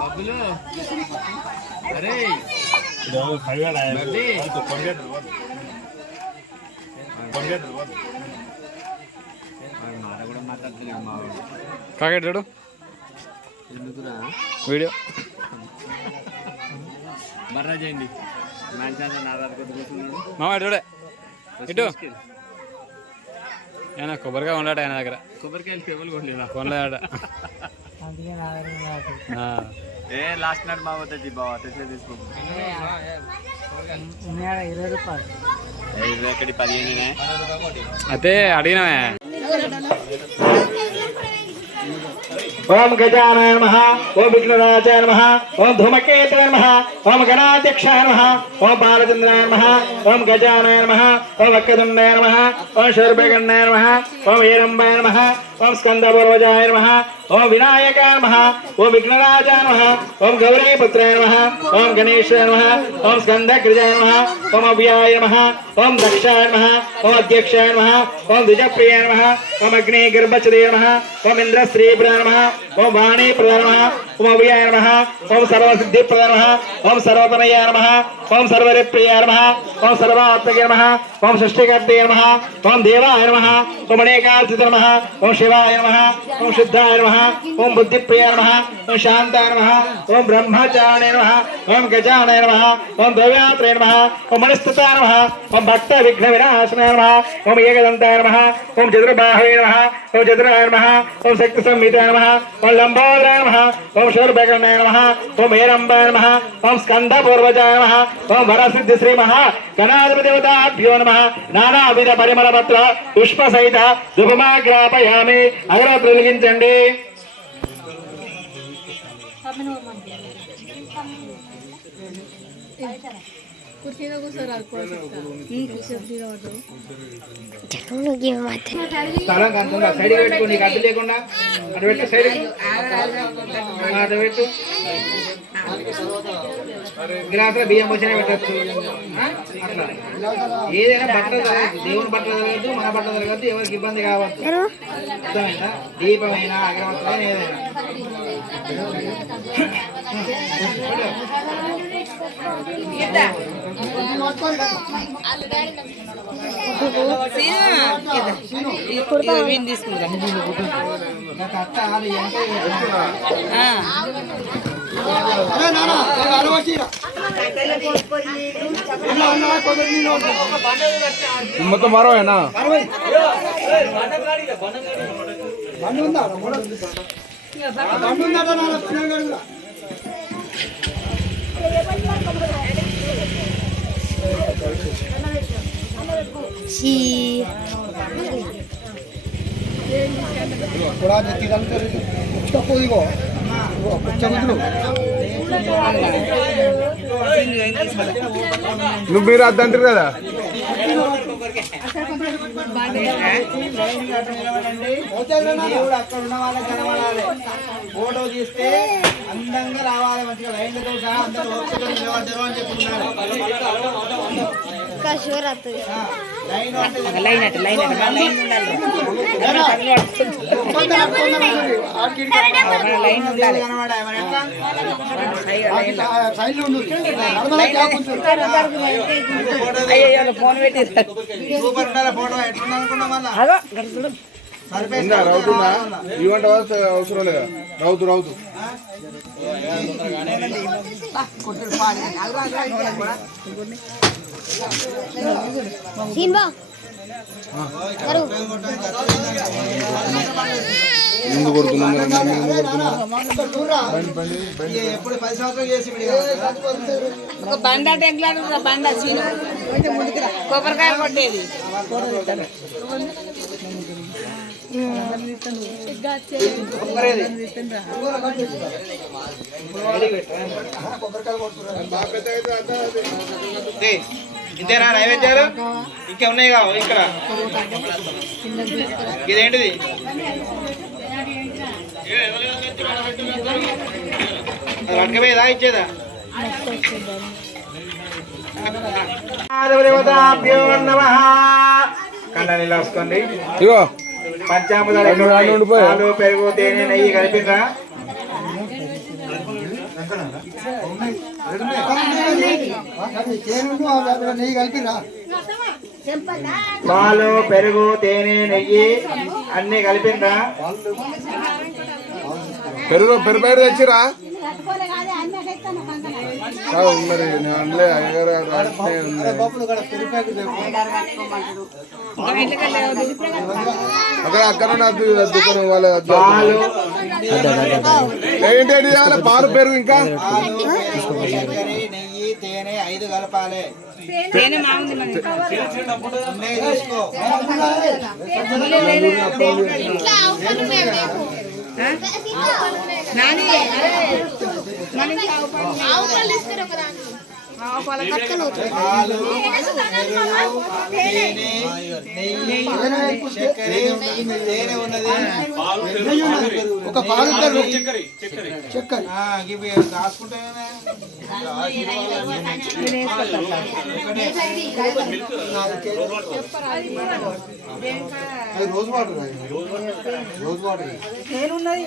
బబ్బులు అరే కాకెట్టాడు వీడియో బర్రా చేయండి మామ చూడే ఇటు ఆయన కొబ్బరికాయ ఉన్నాడు ఆయన దగ్గర కొబ్బరికాయలు కేబుల్ కొనలేదా కొనలేడ ఏ లాస్ట్ నాట్ మావ తెచ్చి బావ తెచ్చే తీసుకో 20 రూపాయలు ఎక్కడి 15 అయితే అడిగినామే ओम गजाननाय नमः ओम विघ्नराजाय नमः ओम धूमकेतवे नमः ओम गणाध्यक्षाय नमः ओम बालचंद्राय नमः ओम गजाननाय नमः ओम वक्रतुंडाय नमः ओम शूर्पकर्णाय नमः ओम वीरम्बाय नमः ओम स्कंदपूर्वजाय नमः ओम विनायकाय नमः ओम विघ्नराजाय नमः ओम गौरीपुत्राय नमः ओम गणेशाय नमः ओम स्कंदकृजाय नमः ओम अव्याय नमः ओम दक्षाय नमः ओम अध्यक्षाय नमः ओम द्विजप्रियाय नमः ओम अग्निगर्भचदे नमः ओम इंद्रश्रीप्रियाय नमः ओम वाणी प्रदाय नमः ओम अव्याय नमः ओम सर्वसिद्धि प्रदाय नमः ओम सर्वतनयाय नमः ओम सर्वरिप्रियाय नमः ओम सर्वात्मके नमः ओम सृष्टिकर्ते नमः ओम देवाय नमः ओम अनेकार्थिते नमः ओम शिवाय नमः ओम शुद्धाय नमः ओम बुद्धिप्रियाय नमः ओम शान्ताय नमः ओम ब्रह्मचारिणे नमः ओम गजाननाय नमः ओम द्रव्यात्रे नमः ओम मणिस्तुताय नमः ओम भक्त विघ्न विनाशनाय नमः ओम एकदन्ताय नमः ओम चतुर्बाहवे नमः ओम चतुराय नमः ओम शक्ति संहिताय नमः ओम लंबोदराय नमः ओम शूर्पकर्णाय नमः ओम हेरम्बाय नमः ओम स्कंदपूर्वजाय नमः ओम वरसिद्धि श्री महा गणाधिपदेवताभ्यो नमः नानाविध परिमलपत्र पुष्प सहित धूपमाग्रापयामि अगरबत्ति వెలిగించండి స్థలం కంటుందా సైడ్ పెట్టుకో నీకు అడ్డు లేకుండా అటు పెట్టు సైడ్ అటు పెట్టు గ్లాసులో బియ్యం వచ్చినా పెట్టచ్చు అట్లా ఏదైనా బట్టలు తరగదు దేవుని బట్టలు తరగద్దు మన బట్టలు తరగద్దు ఎవరికి ఇబ్బంది కావద్దు అర్థమైందా దీపమైనా అగరవత్తులైనా ఏదైనా మొత్తం మరోనా నువ్వు మీరు అద్దంటారు కదా అక్కడ ఉన్న వాళ్ళకి కనబడాలి ఫోటో తీస్తే అందంగా రావాలి మంచిగా లైన్లతో సహా అందరూ నిలబడ్డారు అని చెప్పుకున్నారు ఫోన్ పెట్టి ఫోటో ఎట్లుంది అనుకున్నా మళ్ళా రౌతున్నా ఇవంట అవసరం లేదా రౌతు రౌతు ముందు కొడుతున్నా ఎప్పుడు 10 సంవత్సరాలు చేసి ఒక బండ టెంక్లాడు బండ చీను కొబ్బరికాయ కొట్టేది ఇంతేనా నైవేద్యాలు ఇంకా ఉన్నాయి కావు ఇక్కడ ఇదేంటిది పట్టుకపోయేదా ఇచ్చేదా కళ్ళ నీళ్ళు వస్తుంది ఇగో పంచామృతాలు పెరుగు తేనె నెయ్యి కలిపిరా పాలు పెరుగు తేనె నెయ్యి అన్ని కలిపిందా? పెరుగు బయట తెచ్చిరా మరి అందులో అయ్యగారు అక్కడ అక్కడ దుకాణం వాళ్ళ పాలు ఏంటి పాలు పెరుగు ఇంకా నెయ్యి తేనె 5 కలపాలి. తేనె మాముంది మన తీసుకో. నాని పాలు పెరుగు తేనె నెయ్యి చక్కెర తేనె ఉన్నది ఒక పాలు చక్కెర ఇవి కాసుకుంటే రోజు వాటర్ రోజు వాటర్ తేనె ఉన్నది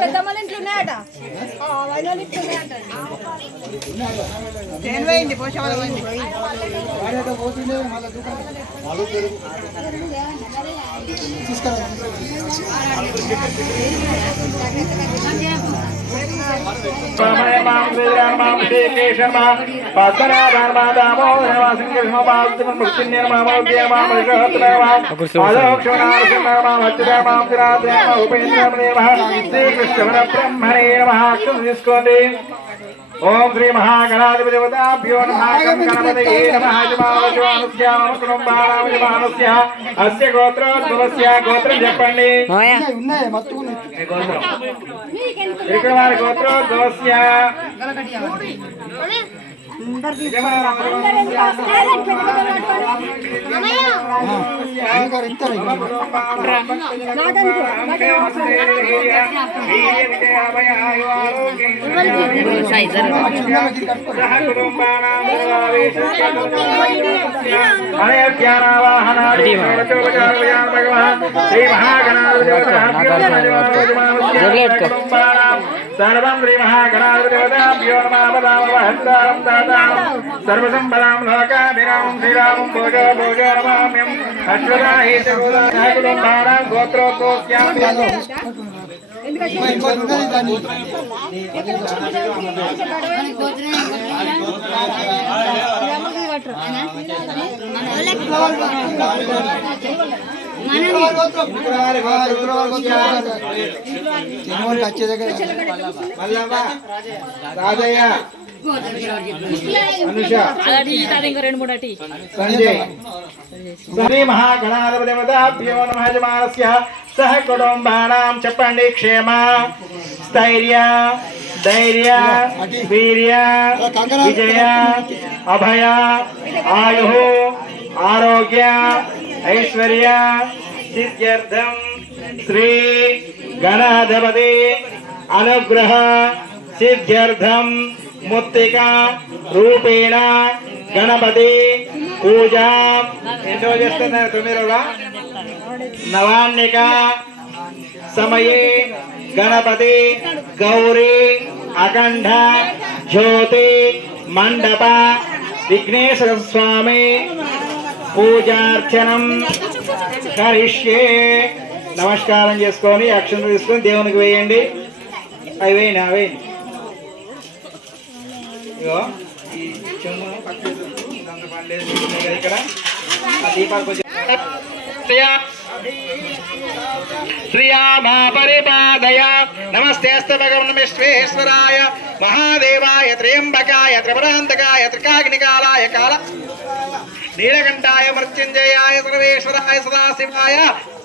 పెద్దమ్మల ఇంట్లో ఉన్నాయట తేనె పోయింది పోషవాళ్ళ పోయింది తీసుకోండి. ఓం శ్రీ మహాగణాధిపతి దేవతాభ్యో నమః. గణపతయే నమః. యజమానస్య అస్య గోత్రోద్భవస్య గోత్రం చెప్పండి. ఇక్కడ వారి గోత్రోద్భవస్య సర్వం శ్రీ మహాగణాధిపతిదేవతాభ్యో నమః. సర్వసంపదాం లోకాభిరామం శ్రీరామం భోజో భోజో నమామ్యం. అశ్వదాహీతానాం గోత్రోద్భవస్యాం రాజయ్య శ్రీ మహాగణాధిపతిదేవతాభ్యో నమః. యజమానస్య సహ కుటుంబానాం చెప్పండి. క్షేమ స్థైర్య ధైర్య వీర్య విజయ అభయ ఆయు ఆరోగ్య ఐశ్వర్య సిద్ధ్యర్థం శ్రీ గణాధిపతి అనుగ్రహ సిద్ధ్యర్థం ముత్తికా రూపేణ గణపతి పూజ ఎన్నో చేస్తున్నారు. 9 రోజులా నవాన్నిక సమయే గణపతి గౌరీ అఖండ జ్యోతి మండప విఘ్నేశ్వర స్వామి పూజార్చనం కరిష్యే. నమస్కారం చేసుకొని అక్షరం తీసుకొని దేవునికి వేయండి. అవి వేయండి వేయండి. ఇగో ఈ చెమ్మును పక్కన ఇక్కడ దీపాలు శ్రీయామా పరిపాదయ. నమస్తేస్తు భగవన్ విశ్వేశ్వరాయ మహాదేవాయ త్రయంబకాయ త్రిపురాంతకాయ త్రికాగ్నికాలాయ కాల నీలకంఠాయ మృత్యుంజయాయ సర్వేశ్వరాయ సదాశివాయ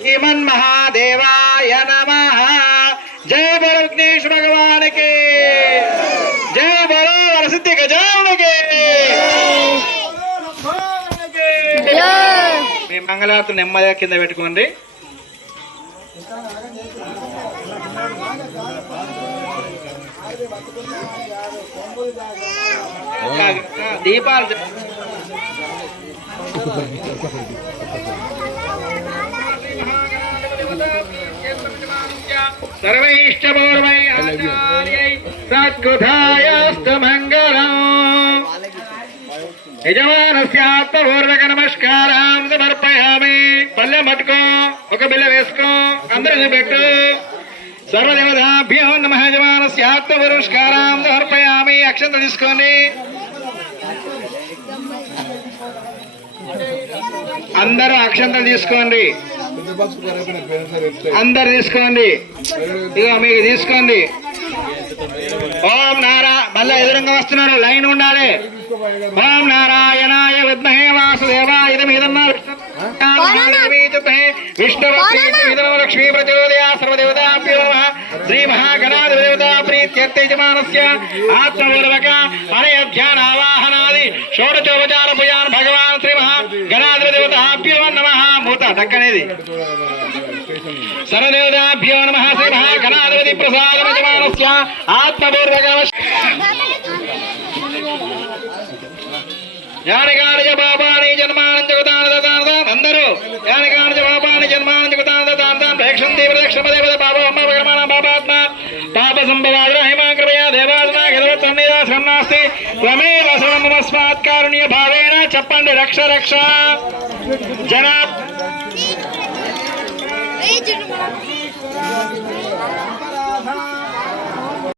శ్రీమన్మహాదేవాయ నమః. జయ బలో విఘ్నేశ్వర భగవానికి, జయ బలో వరసిద్ధి గజానికి. మీ మంగళారతులు నెమ్మదిగా కింద పెట్టుకోండి. దీపాలు సర్వైష్టపూర్వై ఆచార్యై సత్కృతాయాస్తు మంగళం. యజమానస్యాత్మపూర్వక నమస్కారం సమర్పయామి. పల్లెం పట్టుకో, ఒక బిల్ల వేసుకో, అందరూ పెట్టు. సర్వదేవతాభ్యో నమః. యజమానస్యాత్మపురస్కారం సమర్పయామి. అక్షంత తీసుకోండి. అందరూ అక్షంతలు తీసుకోండి. అందరు తీసుకోండి. ఇక మీకు తీసుకోండి. ఓం మళ్ళా ఎదురుగా వస్తున్నారు, లైన్ ఉండాలి. ఓం నారాయణాయ విద్మహే వాసుదేవాయ విష్ణు లక్ష్మీ ప్రచోదయా. సర్వదేవతాభ్యో నమః. శ్రీ మహాగణాధిపతిదేవతా ప్రీత్యర్థ యజమానస్య ఆత్మపూర్వక అనయధ్యానావాహనాది షోడచోపచార పూజాన్ భగవాన్ శ్రీ మహాగణాధిపతిదేవతాభ్యో నమః. మూత దక్కనేది. సర్వదేవతాభ్యో నమః. శ్రీ మహాగణాధిపతి ప్రసాద యజమానస్య ఆత్మపూర్వక యానిగానిజ పాపాని జన్మానంజ అందరూ యానిగానిజ పాపాని జన్మానంజ ప్రేక్షంతి ప్రదక్షిణదేవత పాప అమ్మ ప్రమాణ పాపాత్మ పాప సంభవాద్ర హిమా కృపయా దేవాసన గెలవత్సన్నిదాశ్రం నాస్తి త్వమేవ సర్వమస్మాత్ కారుణ్య భావేన. చెప్పండి. రక్ష రక్ష జనా